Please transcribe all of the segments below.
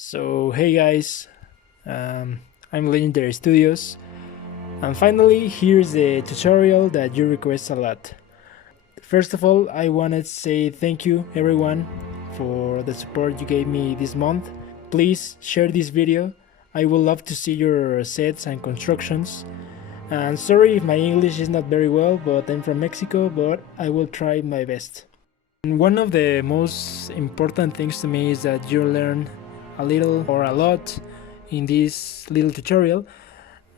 So, hey guys, um, I'm Legendary Studios, and finally, here's the tutorial that you request a lot. First of all, I wanted to say thank you everyone for the support you gave me this month. Please share this video. I would love to see your sets and constructions. And sorry if my English is not very well, but I'm from Mexico, but I will try my best. And one of the most important things to me is that you learn a little or a lot in this little tutorial,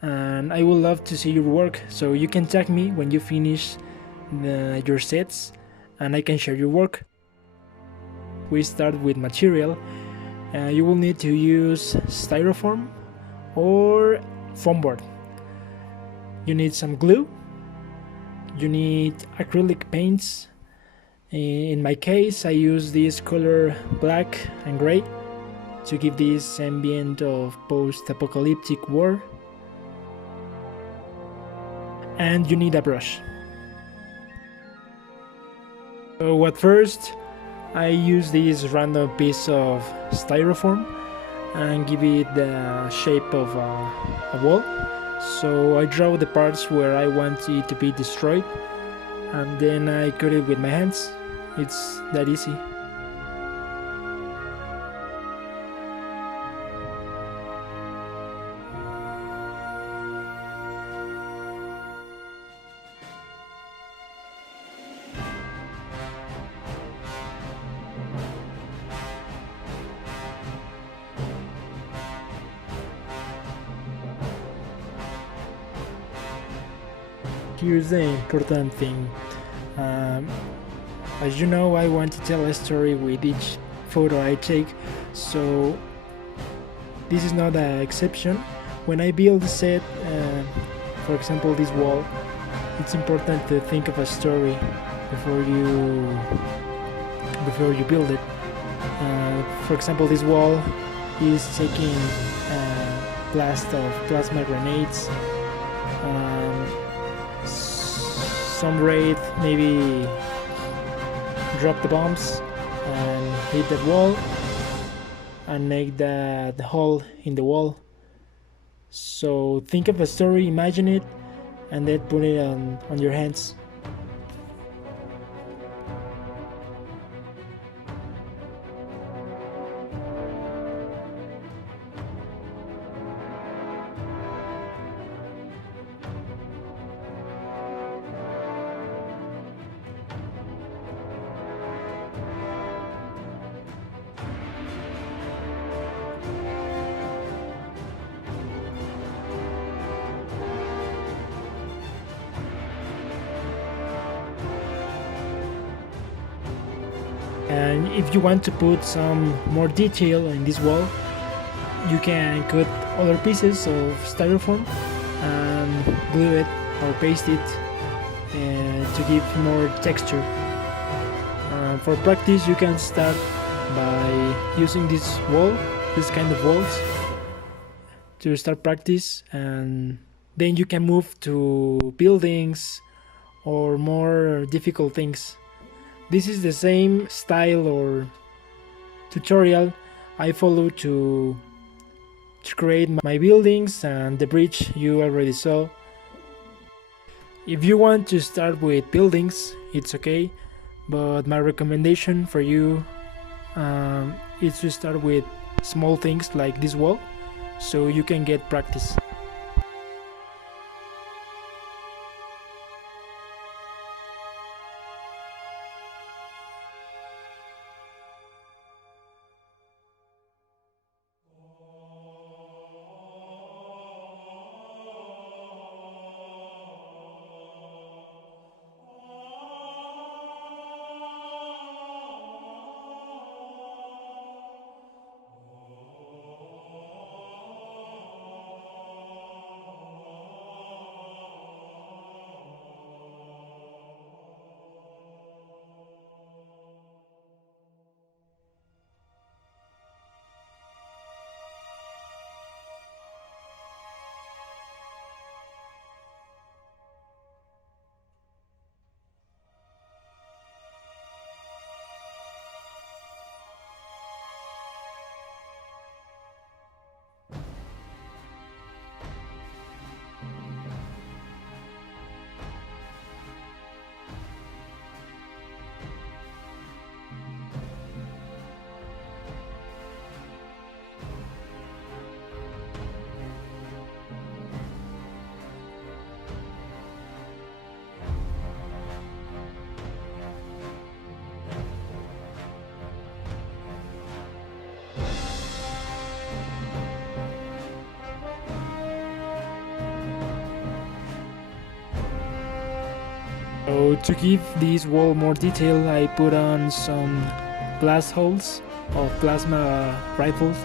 and I would love to see your work, so you can tag me when you finish your sets and I can share your work. We start with material. You will need to use styrofoam or foam board. You need some glue, you need acrylic paints. In my case, I use this color black and gray to give this ambient of post-apocalyptic war. And you need a brush. So at first, I use this random piece of styrofoam and give it the shape of a wall. So I draw the parts where I want it to be destroyed, and then I cut it with my hands. It's that easy. Here's the important thing. Um, as you know, I want to tell a story with each photo I take, so this is not an exception. When I build a set, for example this wall, it's important to think of a story before you build it. For example, this wall is taking blast of plasma grenades. Some raid maybe drop the bombs and hit that wall and make that hole in the wall. So think of a story, imagine it, and then put it on your hands. And if you want to put some more detail in this wall, you can cut other pieces of styrofoam and glue it or paste it to give more texture. For practice, you can start by using this kind of walls to start practice, and then you can move to buildings or more difficult things. This is the same style or tutorial I follow to create my buildings and the bridge you already saw. If you want to start with buildings, it's okay, but my recommendation for you is to start with small things like this wall, so you can get practice. So to give this wall more detail, I put on some glass holes of plasma rifles.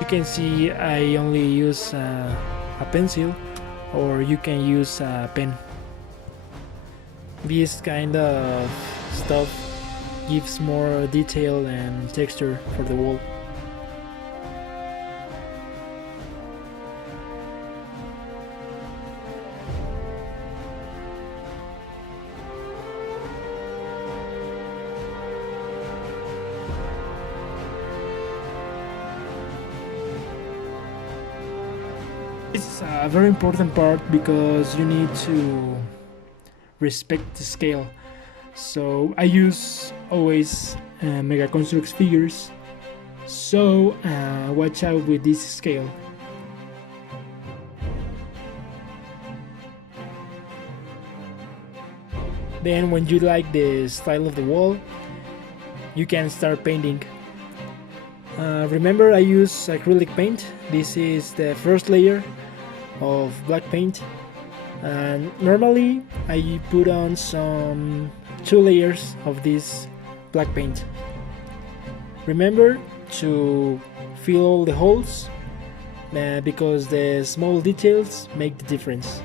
You can see I only use a pencil, or you can use a pen. This kind of stuff gives more detail and texture for the wall. This is a very important part because you need to respect the scale. So I use always Mega Construx figures, so watch out with this scale. Then when you like the style of the wall, you can start painting. Remember, I use acrylic paint. This is the first layer of black paint, and normally I put on some 2 layers of this black paint. Remember to fill all the holes because the small details make the difference.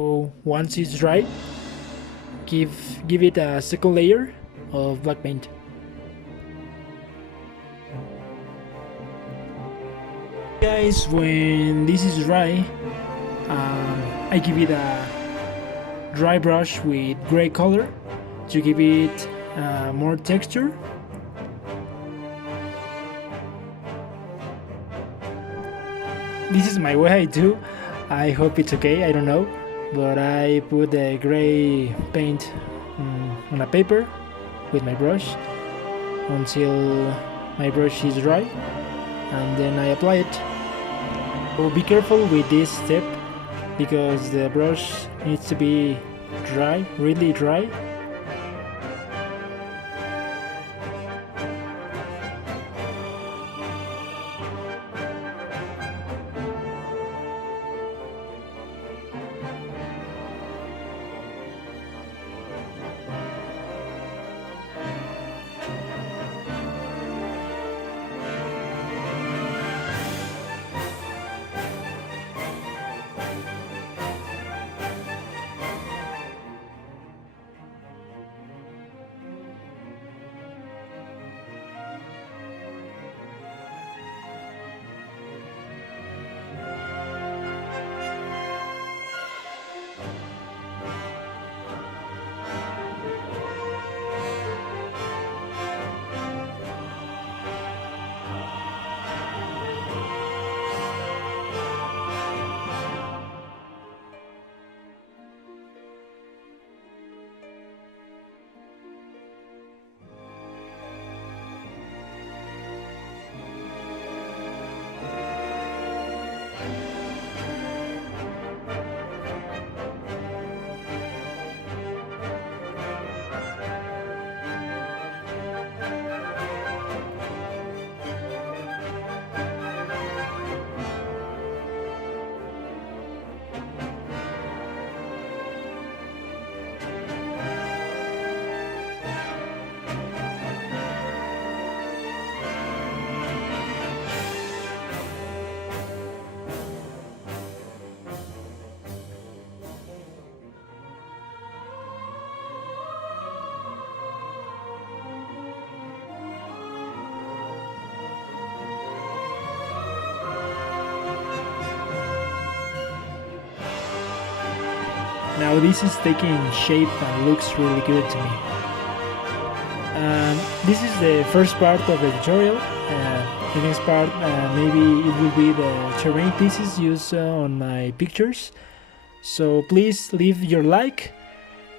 So once it's dry, give it a second layer of black paint. Guys, when this is dry, I give it a dry brush with gray color to give it more texture. This is my way I do. I hope it's okay, I don't know. But I put the gray paint on a paper with my brush until my brush is dry, and then I apply it. So be careful with this step because the brush needs to be dry, really dry. how this is taking shape and looks really good to me. This is the first part of the tutorial. The next part, maybe it will be the terrain pieces used on my pictures. So please leave your like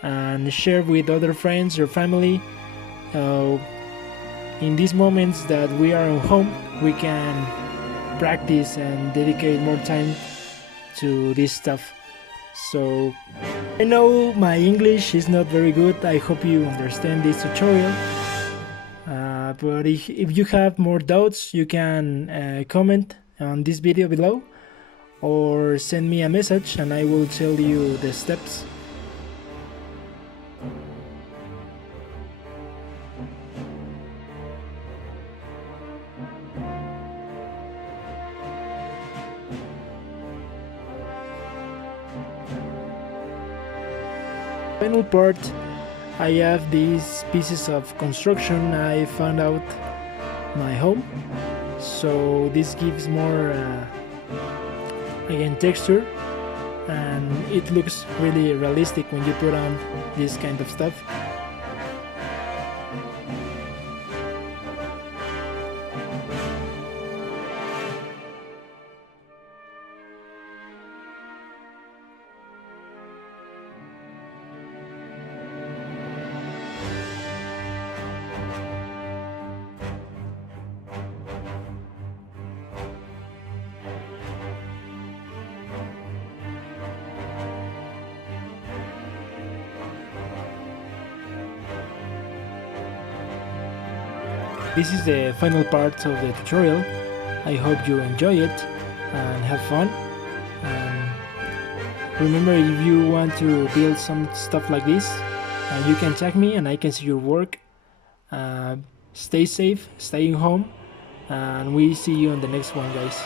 and share with other friends or family. In these moments that we are at home, we can practice and dedicate more time to this stuff. So I know my English is not very good. I hope you understand this tutorial. But if you have more doubts, you can comment on this video below or send me a message and I will tell you the steps. Final part, I have these pieces of construction I found out my home, so this gives more again texture and it looks really realistic when you put on this kind of stuff. This is the final part of the tutorial. I hope you enjoy it and have fun. Remember, if you want to build some stuff like this, you can tag me and I can see your work. Stay safe, stay home, and we see you on the next one, guys.